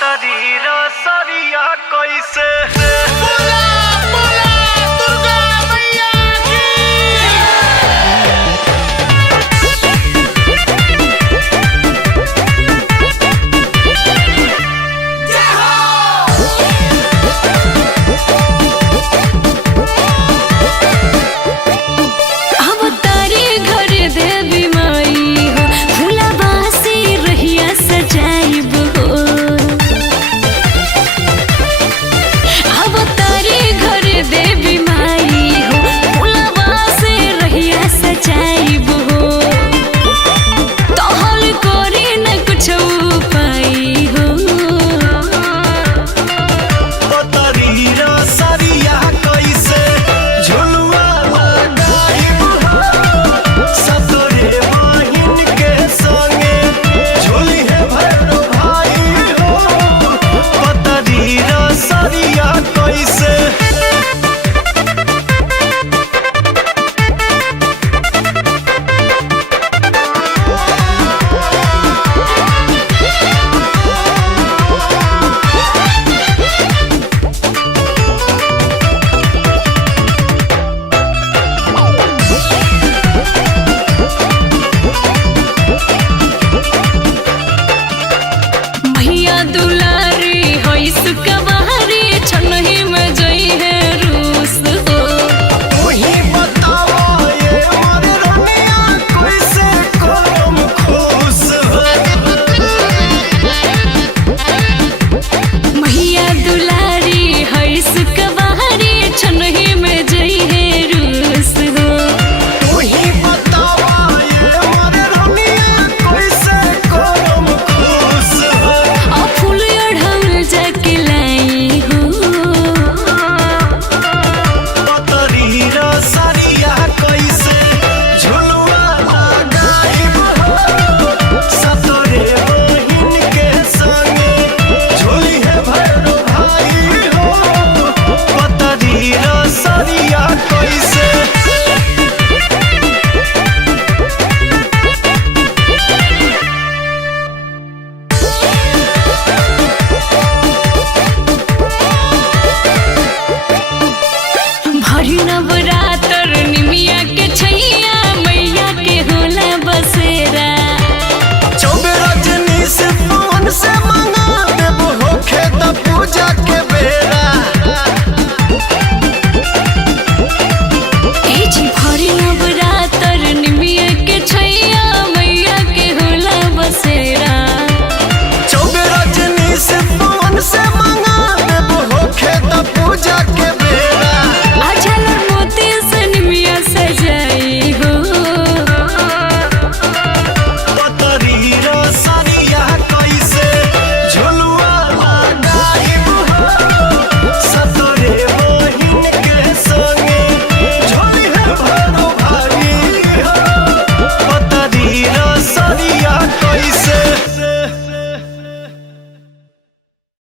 पतरी रसरिया कैसे बोला बोला दुर्गा मैया की जय हो। अब तारे घर देवी माई हो, फुलवा से रहिया सजाइब हो। अब तारे घर देवी माई हो, फुलवा से रहिया सजाइब हो। तोहल करे न कुछ उपाय हो। पतरी रसरिया कैसे झुलुआ लगाइब हो सतरे बहिन के संगे झूली है भैरो भाई हो पतरी रसरिया कैसे भैया दुलारी होई सुकवारी छनही में जई है रूस हो। वही बतावा ये मोरे रनिया कैसे करम खुश हो भैया दुलारी होई सुकवारी छनही में जई है रूस हो। वही बतावा ये मोरे रनिया कैसे करम खुश हो आ फूल ओढ़ल जाके लाई हो। पतरी रसरिया कैसे झुलुआ लगाइब हो सतरे बहिन के संगे झूली है भैरो भाई हो पतरी रसरिया कैसे भरी नवरातर निमिया के छैया मैया के होला बसेरा। चौबे रजनी से पवन से